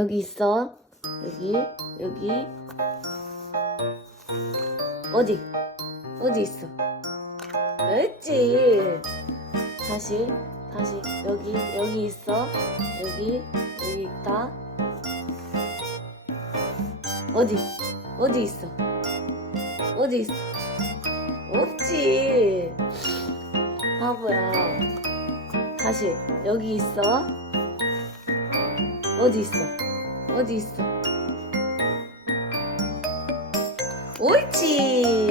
여기 있어. 여기. 어디 있어? 그렇지. 다시. 여기 있어. 여기 있다. 어디 있어? 없지. 바보야. 다시. 여기 있어. 어디 있어? 옳지.